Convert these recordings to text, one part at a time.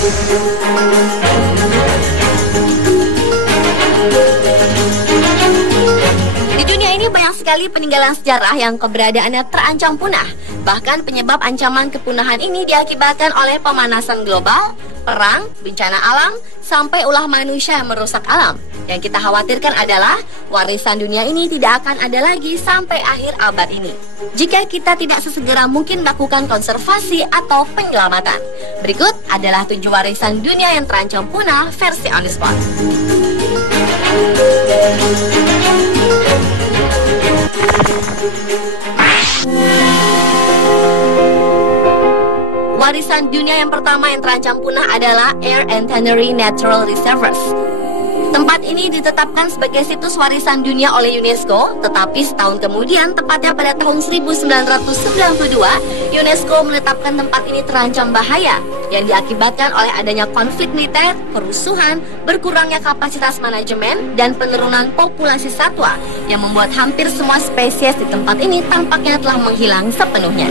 Di dunia ini banyak sekali peninggalan sejarah yang keberadaannya terancam punah. Bahkan penyebab ancaman kepunahan ini diakibatkan oleh pemanasan global, perang, bencana alam, sampai ulah manusia yang merusak alam. Yang kita khawatirkan adalah warisan dunia ini tidak akan ada lagi sampai akhir abad ini jika kita tidak sesegera mungkin melakukan konservasi atau penyelamatan. Berikut adalah 7 warisan dunia yang terancam punah versi on the spot. Warisan dunia yang pertama yang terancam punah adalah Eyre and Tannery Natural Reservoirs. Tempat ini ditetapkan sebagai situs warisan dunia oleh UNESCO, tetapi setahun kemudian, tepatnya pada tahun 1992, UNESCO menetapkan tempat ini terancam bahaya yang diakibatkan oleh adanya konflik militer, kerusuhan, berkurangnya kapasitas manajemen, dan penurunan populasi satwa yang membuat hampir semua spesies di tempat ini tampaknya telah menghilang sepenuhnya.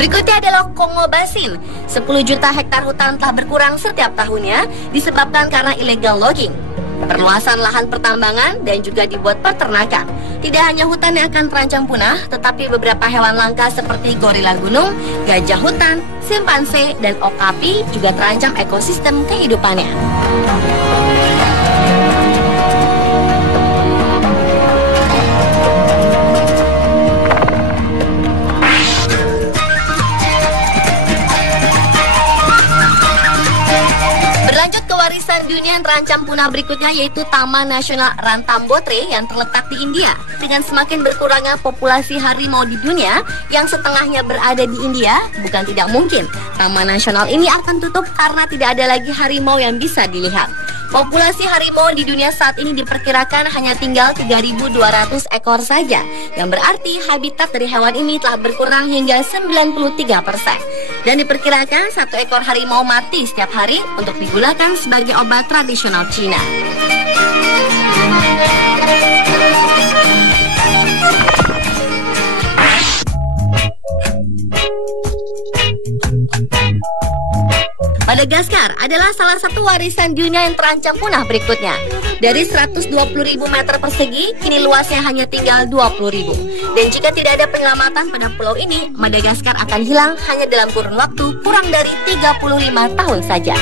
Berikutnya adalah Kongo Basin. 10 juta hektar hutan telah berkurang setiap tahunnya disebabkan karena illegal logging, perluasan lahan pertambangan, dan juga dibuat peternakan. Tidak hanya hutan yang akan terancam punah, tetapi beberapa hewan langka seperti gorila gunung, gajah hutan, simpanse, dan okapi juga terancam ekosistem kehidupannya. Berlanjut ke warisan dunia yang terancam punah berikutnya, yaitu Taman Nasional Ranthambore yang terletak di India. Dengan semakin berkurangnya populasi harimau di dunia, yang setengahnya berada di India, bukan tidak mungkin Taman Nasional ini akan tutup karena tidak ada lagi harimau yang bisa dilihat. Populasi harimau di dunia saat ini diperkirakan hanya tinggal 3.200 ekor saja, yang berarti habitat dari hewan ini telah berkurang hingga 93%. Dan diperkirakan 1 ekor harimau mati setiap hari untuk digunakan sebagai obat tradisional Cina. Madagaskar adalah salah satu warisan dunia yang terancam punah berikutnya. Dari 120.000 meter persegi, kini luasnya hanya tinggal 20.000. Dan jika tidak ada penyelamatan pada pulau ini, Madagaskar akan hilang hanya dalam kurun waktu kurang dari 35 tahun saja.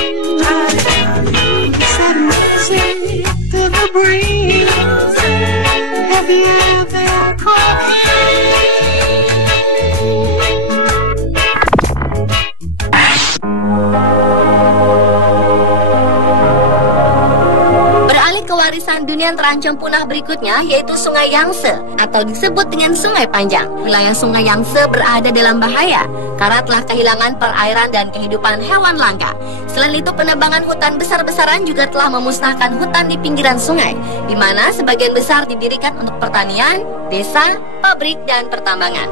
Warisan dunia yang terancam punah berikutnya yaitu Sungai Yangtze atau disebut dengan Sungai Panjang. Wilayah Sungai Yangtze berada dalam bahaya karena telah kehilangan perairan dan kehidupan hewan langka. Selain itu, penebangan hutan besar-besaran juga telah memusnahkan hutan di pinggiran sungai, di mana sebagian besar didirikan untuk pertanian, desa, pabrik, dan pertambangan.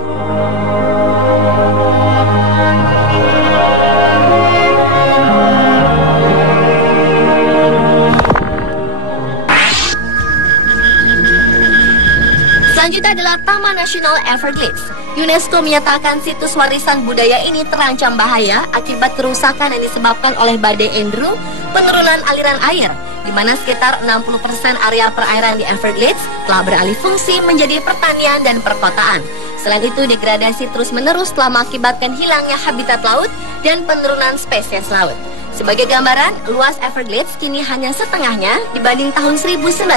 Selanjutnya adalah Taman Nasional Everglades. UNESCO menyatakan situs warisan budaya ini terancam bahaya akibat kerusakan yang disebabkan oleh badai Andrew, penurunan aliran air, di mana sekitar 60% area perairan di Everglades telah beralih fungsi menjadi pertanian dan perkotaan. Selain itu, degradasi terus-menerus telah mengakibatkan hilangnya habitat laut dan penurunan spesies laut. Sebagai gambaran, luas Everglades kini hanya setengahnya dibanding tahun 1900.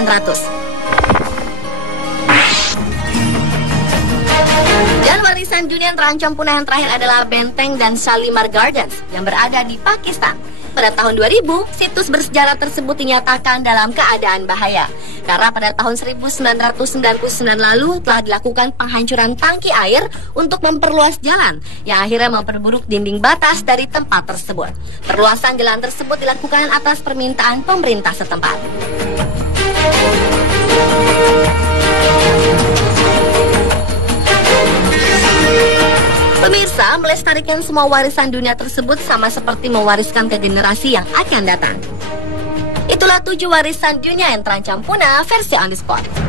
Dan warisan dunia yang terancam punah yang terakhir adalah Benteng dan Shalimar Gardens yang berada di Pakistan. Pada tahun 2000, situs bersejarah tersebut dinyatakan dalam keadaan bahaya karena pada tahun 1999 lalu telah dilakukan penghancuran tangki air untuk memperluas jalan yang akhirnya memperburuk dinding batas dari tempat tersebut. Perluasan jalan tersebut dilakukan atas permintaan pemerintah setempat. Pemirsa, melestarikan semua warisan dunia tersebut sama seperti mewariskan ke generasi yang akan datang. Itulah 7 warisan dunia yang terancam punah versi On The Spot.